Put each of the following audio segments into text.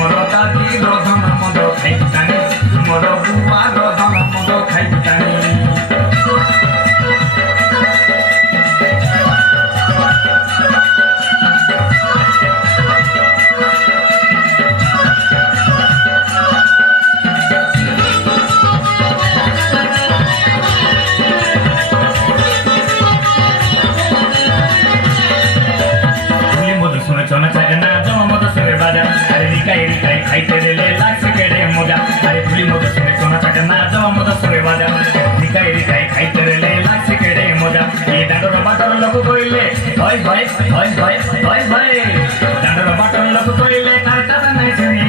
মোর দাদি রধন মদ খাইতানি মোর বুয়া রধন মদ খাইতানি খাইতে দিলে লাগছে কেড়ে মজা আরে তুলি মতো শুনে শোনা থাকে না যাওয়া মতো শুনে বাজা রিকাই রিকাই খাইতে দিলে লাগছে কেড়ে মজা এই ডাঁডর বাটার লোক কইলে ভয় ভয় ভয় ভয় ভয় ভয় ডাঁডর বাটার লোক কইলে তার কথা নাই শুনি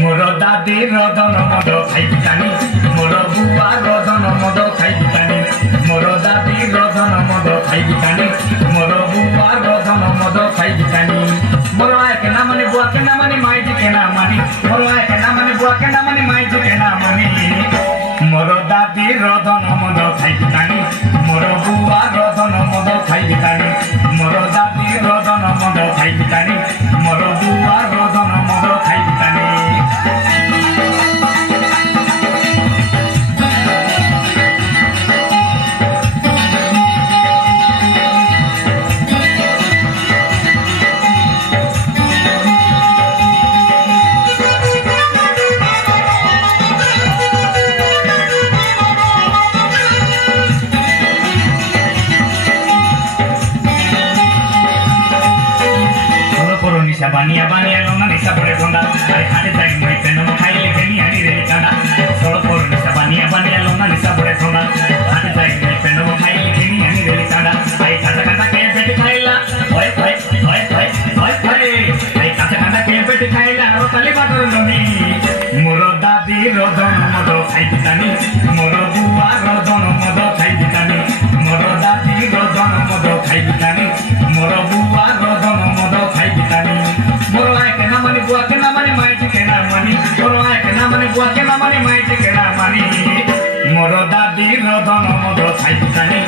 মোর দাদি রধন মদ খাইতানি মোর বুয়া রধন মদ খাইতানি মোর দাদি রধন মদ খাইতানি মোর বুয়া রধন মদ খাইতানি মোর আয়কে না মানে বুয়াকে না মানে মাইজি কে না মানি মোর আয়কে না মানে বুয়াকে না মানে মাইজি কে না মানি মোর দাদি রধন মদ খাইতানি মোর বুয়া রধন মদ খাইতানি মোর দাদি রধন মদ খাইতানি মোর বুয়া রধন মদ খাইতানি বানিয়া বানিয়া লোনা নিশা পড়ে ঠোঁডা আরে হাতে যাই মই পেন খাইলে গেনি আনি রে কাঁডা সর পর নিশা বানিয়া বানিয়া লোনা নিশা পড়ে ঠোঁডা হাতে যাই মই পেন খাইলে গেনি আনি রে কাঁডা আই কাঁচা কাঁচা কে পেটে খাইলা ভয় ভয় ভয় ভয় ভয় ভয় আই কাঁচা কাঁচা কে পেটে খাইলা আর তালি বাটর লনি মোর দাদি রধন মদ খাইতানি মোর বুয়া রধন মদ খাইতানি মোর দাদি রধন মদ খাইতানি মোর বুয়া রধন মদ খাইতানি মোর আয়কে না মানে বুয়াকে না মানে মাইজি কে না মানি মোর আয়কে না মানে বুয়াকে না মানে মাইজি কে না মানি মোর দাদি রধন মদ খাইতানি